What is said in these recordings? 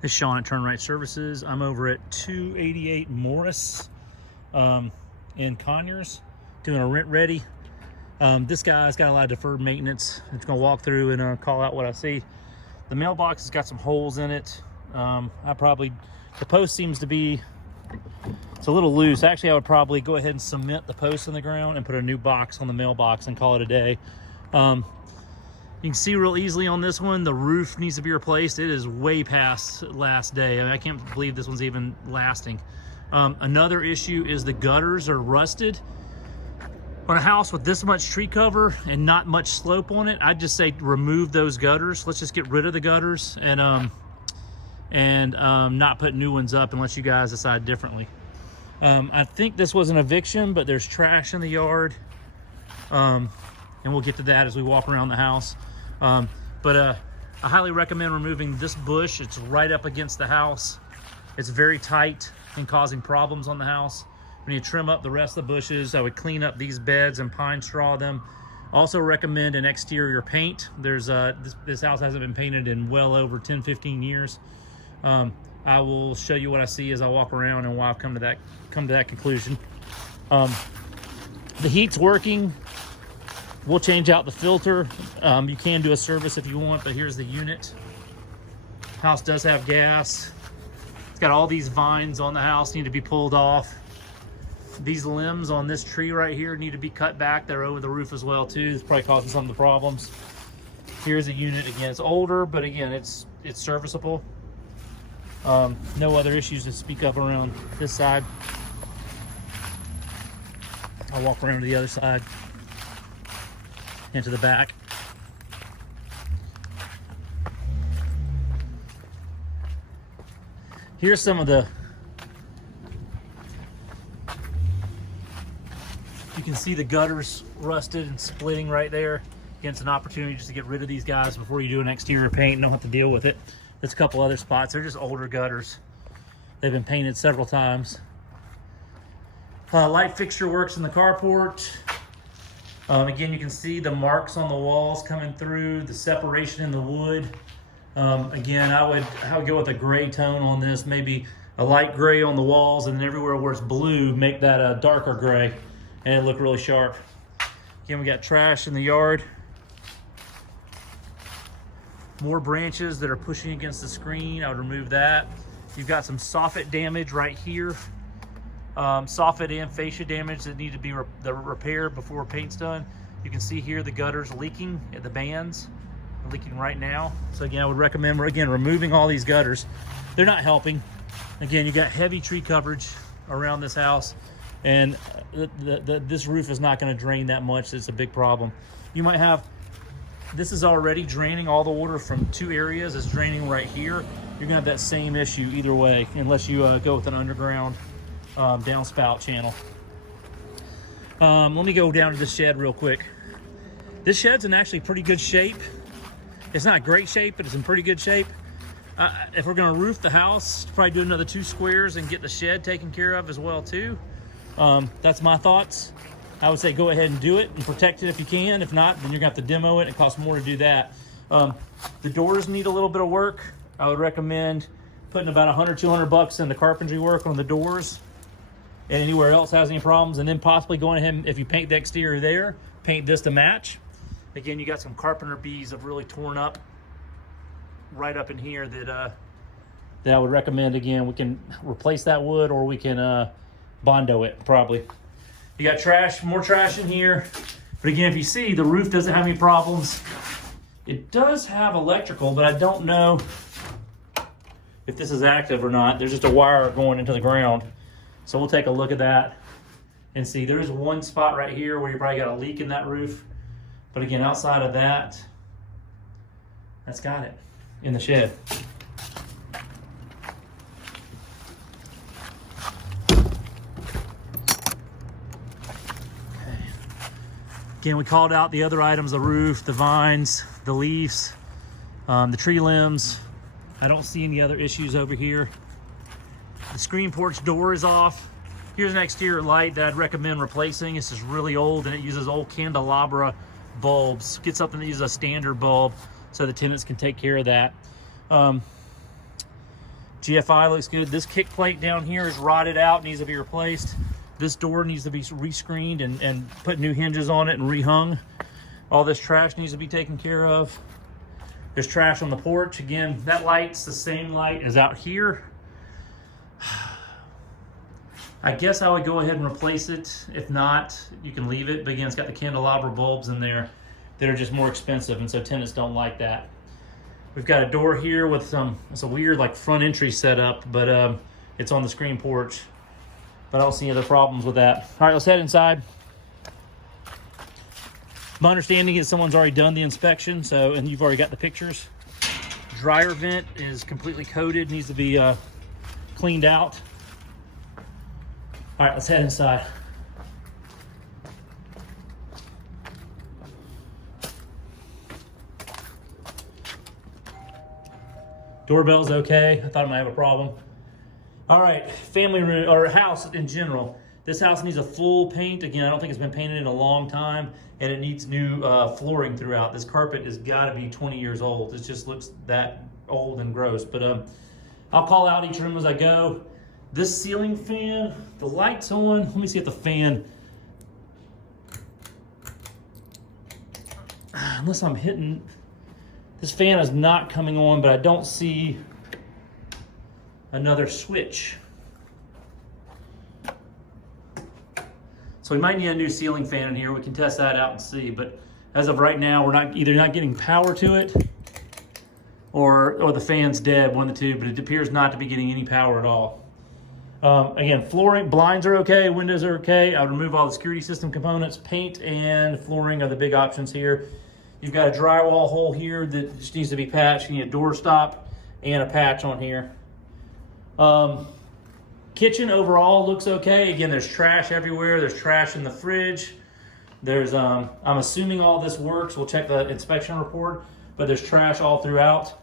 This is Sean at Turn Right Services. I'm over at 288 Morris in Conyers doing a rent ready. This guy's got a lot of deferred maintenance. I'm just gonna walk through and call out what I see. The mailbox has got some holes in it. The post seems to be, it's a little loose. Actually, I would probably go ahead and cement the post in the ground and put a new box on the mailbox and call it a day. You can see real easily on this one, the roof needs to be replaced. It is way past last day. I mean, I can't believe this one's even lasting. Another issue is the gutters are rusted. On a house with this much tree cover and not much slope on it, I'd just say remove those gutters. Let's just get rid of the gutters and not put new ones up unless you guys decide differently. I think this was an eviction, but there's trash in the yard. And we'll get to that as we walk around the house. I highly recommend removing this bush. It's right up against the house. It's very tight and causing problems on the house. When you trim up the rest of the bushes, I would clean up these beds and pine straw them. Also recommend an exterior paint. There's this house hasn't been painted in well over 10-15 years. I will show you what I see as I walk around and why I've come to that conclusion. The heat's working. We'll change out the filter. You can do a service if you want, but here's the unit. House does have gas. It's got all these vines on the house, need to be pulled off. These limbs on this tree right here need to be cut back. They're over the roof as well too. It's probably causing some of the problems. Here's a unit. Again, it's older, but again, it's serviceable. No other issues to speak up around this side. I'll walk around to the other side. Into the back. Here's some of the, you can see the gutters rusted and splitting right there. Again, it's an opportunity just to get rid of these guys before you do an exterior paint and don't have to deal with it. There's a couple other spots. They're just older gutters. They've been painted several times. Light fixture works in the carport. Again, you can see the marks on the walls coming through, the separation in the wood. Again, I would go with a gray tone on this, maybe a light gray on the walls, and then everywhere where it's blue, make that a darker gray, and it look really sharp. Again, we got trash in the yard. More branches that are pushing against the screen, I would remove that. You've got some soffit damage right here. Soffit and fascia damage that need to be repaired before paint's done. You can see here the gutters leaking at the bands, leaking right now. So again, I would recommend, again, removing all these gutters. They're not helping. Again, you got heavy tree coverage around this house, and this roof is not going to drain that much. It's a big problem. You might have, this is already draining all the water from two areas. It's draining right here. You're gonna have that same issue either way, unless you go with an underground downspout channel. Let me go down to the shed real quick. This shed's in actually pretty good shape. It's not great shape, but it's in pretty good shape. If we're gonna roof the house, probably do another 2 squares and get the shed taken care of as well too. That's my thoughts. I would say go ahead and do it and protect it if you can. If not, then you're gonna have to demo it. It costs more to do that. The doors need a little bit of work. I would recommend putting about 100-200 bucks in the carpentry work on the doors. And anywhere else has any problems, and then possibly going ahead and, if you paint the exterior there, paint this to match. Again, you got some carpenter bees have really torn up right up in here that I would recommend. Again, we can replace that wood, or we can Bondo it probably. You got trash, more trash in here. But again, if you see, the roof doesn't have any problems. It does have electrical, but I don't know if this is active or not. There's just a wire going into the ground. So we'll take a look at that and see. There's one spot right here where you probably got a leak in that roof. But again, outside of that, that's got it in the shed. Okay. Again, we called out the other items: the roof, the vines, the leaves, the tree limbs. I don't see any other issues over here. The screen porch door is off. Here's an exterior light that I'd recommend replacing. This is really old and it uses old candelabra bulbs. Get something that uses a standard bulb so the tenants can take care of that. GFI looks good. This kick plate down here is rotted out, needs to be replaced. This door needs to be rescreened and put new hinges on it and rehung. All this trash needs to be taken care of. There's trash on the porch. Again, that light's the same light as out here. I guess I would go ahead and replace it. If not, you can leave it. But again, it's got the candelabra bulbs in there that are just more expensive, and so tenants don't like that. We've got a door here with it's a weird like front entry setup, but it's on the screen porch. But I don't see any other problems with that. All right, let's head inside. My understanding is someone's already done the inspection, and you've already got the pictures. Dryer vent is completely coated, needs to be cleaned out. All right, let's head inside. Doorbell's okay. I thought it might have a problem. All right, family room or house in general. This house needs a full paint. Again, I don't think it's been painted in a long time, and it needs new flooring throughout. This carpet has got to be 20 years old. It just looks that old and gross. But I'll call out each room as I go. This ceiling fan, the light's on. Let me see if the fan, unless I'm hitting, this fan is not coming on, but I don't see another switch. So we might need a new ceiling fan in here. We can test that out and see, but as of right now, we're either not getting power to it or the fan's dead, one of the two, but it appears not to be getting any power at all. Again, flooring, blinds are okay, windows are okay. I would remove all the security system components. Paint and flooring are the big options here. You've got a drywall hole here that just needs to be patched. You need a door stop and a patch on here. Kitchen overall looks okay. Again, there's trash everywhere. There's trash in the fridge. There's, I'm assuming all this works. We'll check the inspection report, but there's trash all throughout.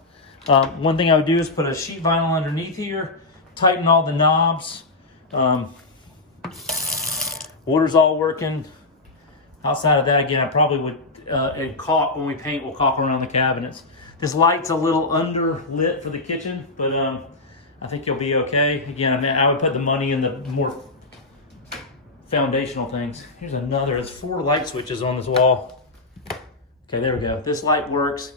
One thing I would do is put a sheet vinyl underneath here, tighten all the knobs. Water's all working. Outside of that, again, I probably would, and caulk, when we paint, we'll caulk around the cabinets. This light's a little underlit for the kitchen, but I think you'll be okay. Again, I mean, I would put the money in the more foundational things. Here's another, there's 4 light switches on this wall. Okay, there we go. This light works.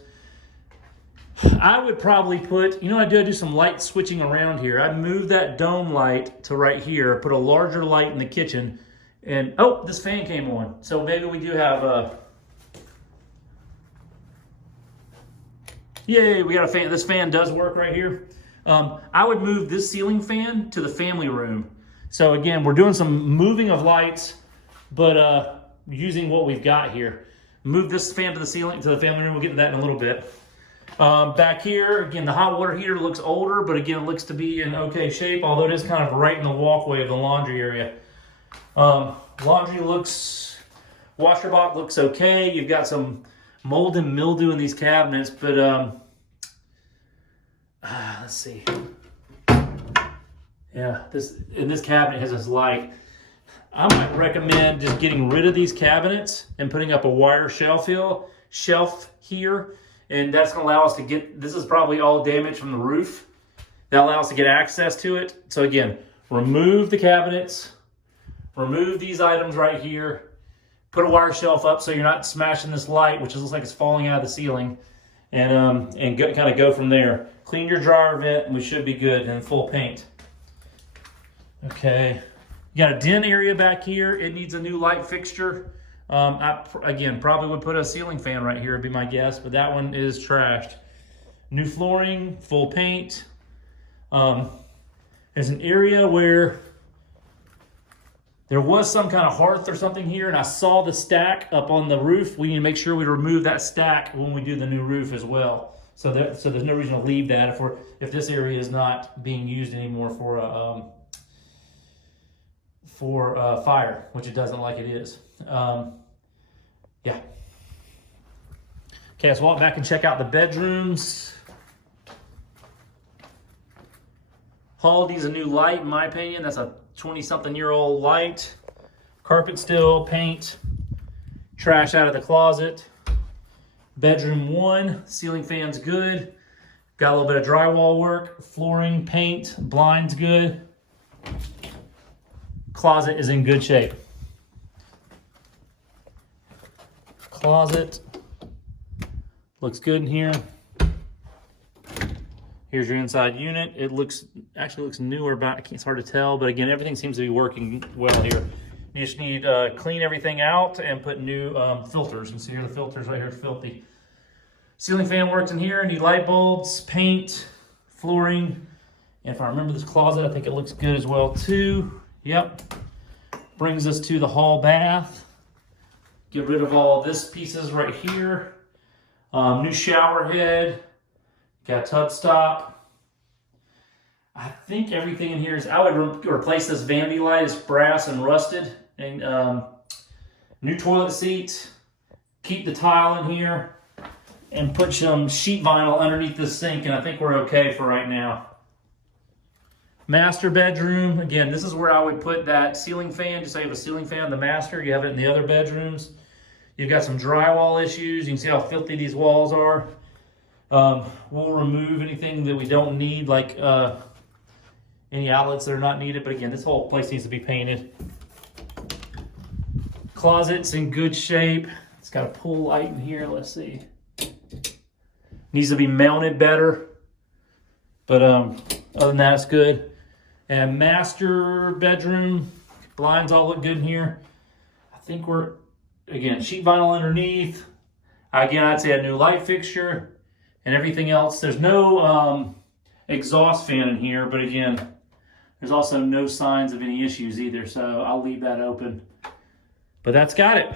I would probably put, you know what I do? I do some light switching around here. I'd move that dome light to right here, put a larger light in the kitchen, and, oh, this fan came on. So maybe we do have a, yay, we got a fan. This fan does work right here. I would move this ceiling fan to the family room. So again, we're doing some moving of lights, but using what we've got here. Move this fan to the ceiling, to the family room. We'll get to that in a little bit. Back here, again, the hot water heater looks older, but again, it looks to be in okay shape, although it is kind of right in the walkway of the laundry area. Laundry looks, washer box looks okay. You've got some mold and mildew in these cabinets, but let's see. Yeah, this cabinet has this light. I might recommend just getting rid of these cabinets and putting up a wire shelf here. And that's gonna allow us to get, this is probably all damage from the roof. That allows us to get access to it. So again, remove the cabinets, remove these items right here, put a wire shelf up so you're not smashing this light, which looks like it's falling out of the ceiling, and kind of go from there. Clean your dryer vent and we should be good, and full paint. Okay, you got a den area back here. It needs a new light fixture. Again, probably would put a ceiling fan right here, would be my guess, but that one is trashed. New flooring, full paint. There's an area where there was some kind of hearth or something here, and I saw the stack up on the roof. We need to make sure we remove that stack when we do the new roof as well. So there's no reason to leave that if this area is not being used anymore for fire, which it doesn't like it is. Yeah. Okay, let's walk back and check out the bedrooms. Hall needs a new light, in my opinion. That's a 20-something-year-old light. Carpet still, paint, trash out of the closet. Bedroom 1, ceiling fan's good. Got a little bit of drywall work, flooring, paint, blinds good. Closet is in good shape. Closet looks good in here. Here's your inside unit. It actually looks newer, it's hard to tell, but again, everything seems to be working well here. You just need to clean everything out and put new filters. You can see here the filters right here are filthy. Ceiling fan works in here. Need light bulbs, paint, flooring. And if I remember this closet, I think it looks good as well too. Yep. Brings us to the hall bath. Get rid of all this pieces right here. New shower head. Got tub stop. I think everything in here is, I would replace this vanity light. It's brass and rusted. And new toilet seat. Keep the tile in here. And put some sheet vinyl underneath the sink. And I think we're okay for right now. Master bedroom. Again, this is where I would put that ceiling fan. Just so you have a ceiling fan in the master. You have it in the other bedrooms. You've got some drywall issues. You can see how filthy these walls are. We'll remove anything that we don't need, like any outlets that are not needed. But again, this whole place needs to be painted. Closet's in good shape. It's got a pool light in here. Let's see. Needs to be mounted better. But other than that, it's good. And master bedroom. Blinds all look good in here. I think we're, again, sheet vinyl underneath. Again, I'd say a new light fixture. And everything else, there's no exhaust fan in here, but again, there's also no signs of any issues either, so I'll leave that open. But that's got it.